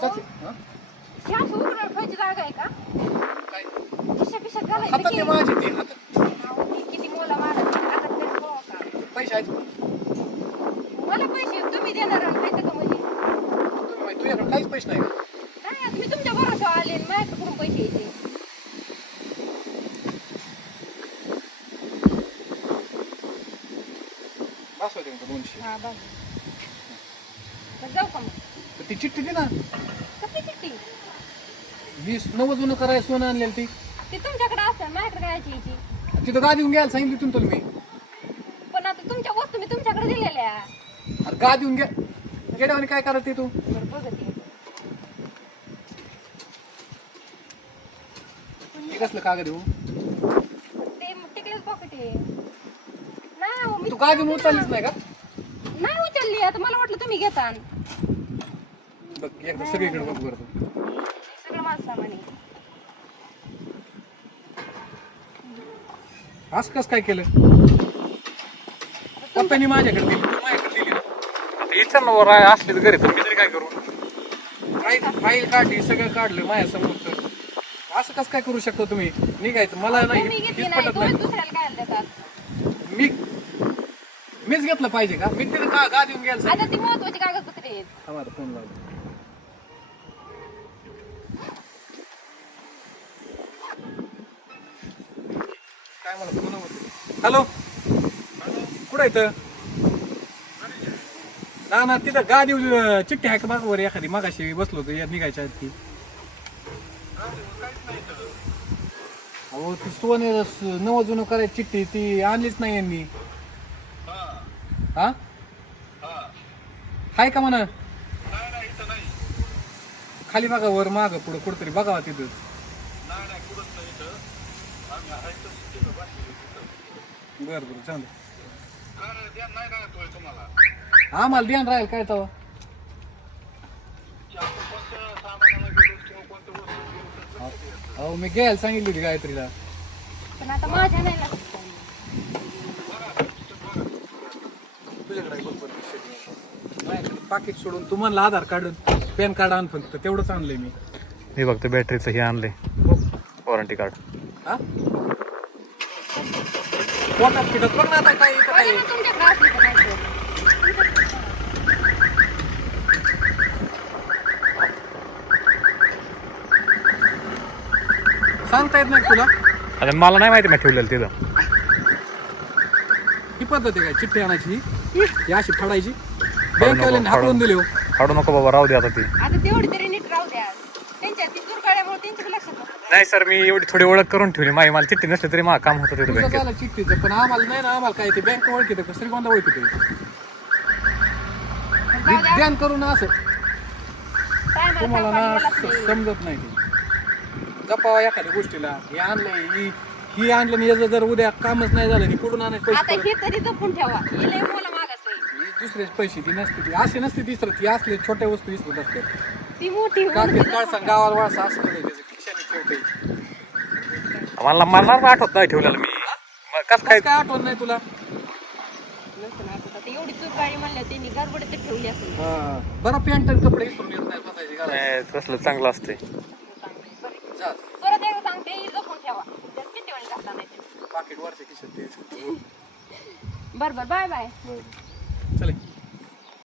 चाची, हा? अशी उघडून ठेवायची जागा आहे का? काय? पिशात घालायचं हातात ते माझे ते हातात. ती किती मोला मारायची आता तरी हो का? पैसे आहेत. मला पैसे तुम्ही देणार माहिती का म्हणजे? तुम्ही माहिती तुझ्याकडे काहीच पैसे नाही. का? नाही मी तुमच्या बरोबर आले आणि माझ्याकडे कुठून पैसे यायचे बस होते का दोनशे. हा बस. तर जाऊ का मग? ती चिठ्ठी दे ना. कसली चिठ्ठी? वीस नव्वद जुनं करायला सोनं आणलेलं ती. ती तुमच्याकडे असेल माझ्याकडे काय यायची? तिथं गादी येऊन घ्यायला सांगितली तुम्ही तुला मी. पण आता तुमच्या वस्तू मी तुमच्याकडे दिलेल्या. अरे गादी येऊन घ्या गेड्यावानी काय करत ते? तू बरं बघते. हे कसलं कागद येऊ ते टिकलेच पॉकेट आहे. नाही अहो, मी तू गादी उचललीच नाही का? नाही उचलली आता मला वाटलं तुम्ही घेता बघ एकदा सगळीकडे बघ बरं तू. सगळं माझं सामान आहे असं कसं काय केलं? पप्पानी माझ्याकडे दिली तू माझ्याकडे दिली ना. आता इच्छा वर असली तर घरी तर मी तरी काय करू? फाईल फाईल काढली सगळं काढलं माझ्यासमोर तर. असं कसं काय करू शकतो तुम्ही? निघायचं मला नाही तुम्ही घेतली हेच नाही पटत तुम्ही नाही. दुसऱ्याला काय देतात मी मीच घेतलं पाहिजे का? मी तिथे का घ्यायला आता ती महत्वाची कागदपत्रे आहेत. फोन लावतो. काय मला फोन हॅलो कुठं येतं ना ना तिथं गादी अं, चिठ्ठी आहे का बघा वर एखादी? मागाशी बसलो होतो या निघायच्या आधी. अहो ती सोने नव जुनं करायची चिठ्ठी ती आणलीच नाही यांनी. हा? हाय का म्हणा? खाली बघा वर माग पुढं कुठतरी बघावा तिथं. बर बर चालू आम्हाला ध्यान राहील काय तवा? अहो मी घ्यायला सांगितली होती गायत्रीला. पण आता माझ्या नाही तुझ्याकडे बघ बरं पिशवी. माझ्याकडे पाकिट सोडून तुम्हाला आधार कार्ड पॅन कार्ड आण फक्त. तेवढंच आणलंय मी. मी बघतो बॅटरीचं हे आणले वॉरंटी कार्ड हा? पोटात पिटत बघ ना आता काय इथं काय पाहिजे ना तुमच्याकडे असली तर नाही तर. सांगता येत नाही तुला? आता मला नाही माहिती मी ठेवलेलं तिथं. ही पद्धत आहे काय? चिठ्ठी आणायची ही? ही अशी फाडायची? बँकेवाल्याने हाकलून फाडू. दिले हो काढू नको बाबा राहू दे आता ती आता तेवढी तरी नीट राहू द्या त्यांच्या ती लक्षात. नाही सर मी एवढी थोडी ओळख करून ठेवली माझी मला चिठ्ठी नसली तरी मला काम होतं तिथं तुझं बँकेत झालं चिठ्ठीचं पण आम्हाला नाही ना आम्हाला काय ते बँक ओळखीत का श्रीगोंदा ओळखीत जाऊ द्या. ध्यान करून असं टायमाला तुम्हाला ना. समजत नाही ते जपावा एखाद्या गोष्टीला हे आणलंय ही ही आणलं आणि याचं जर उद्या कामच नाही झालं नि कुठून आणायचं पैसे आता परत? हे तरी जपून ठेवा हे लय मोला दुसरेच पैसे ती नसते ती असे नसते दिसत ती असले छोट्या वस्तू दिसत असतात ती मोठी ते सांग. गावाला वासा असं नाही त्याचं खिशाने ठेवते मला मला नाही आठवत नाही ठेवलेलं मी मग कसं काय कसं काय आठवण नाही तुला नसेल आठवत. आता एवढी म्हणल्या त्यांनी गडबडीत ते ठेवली असेल हा. बरं पॅन्ट आणि कपडे विसरून येत नाही बसायचे घालायचे. नाही, तसलं चांगलं असते जा. परत एकदा सांगते ही जपून ठेवा त्यात किती वेळ घातला नाही ते. पाकिट वरच्या खिशात ते बरं बरं बाय बाय बरं. Sale.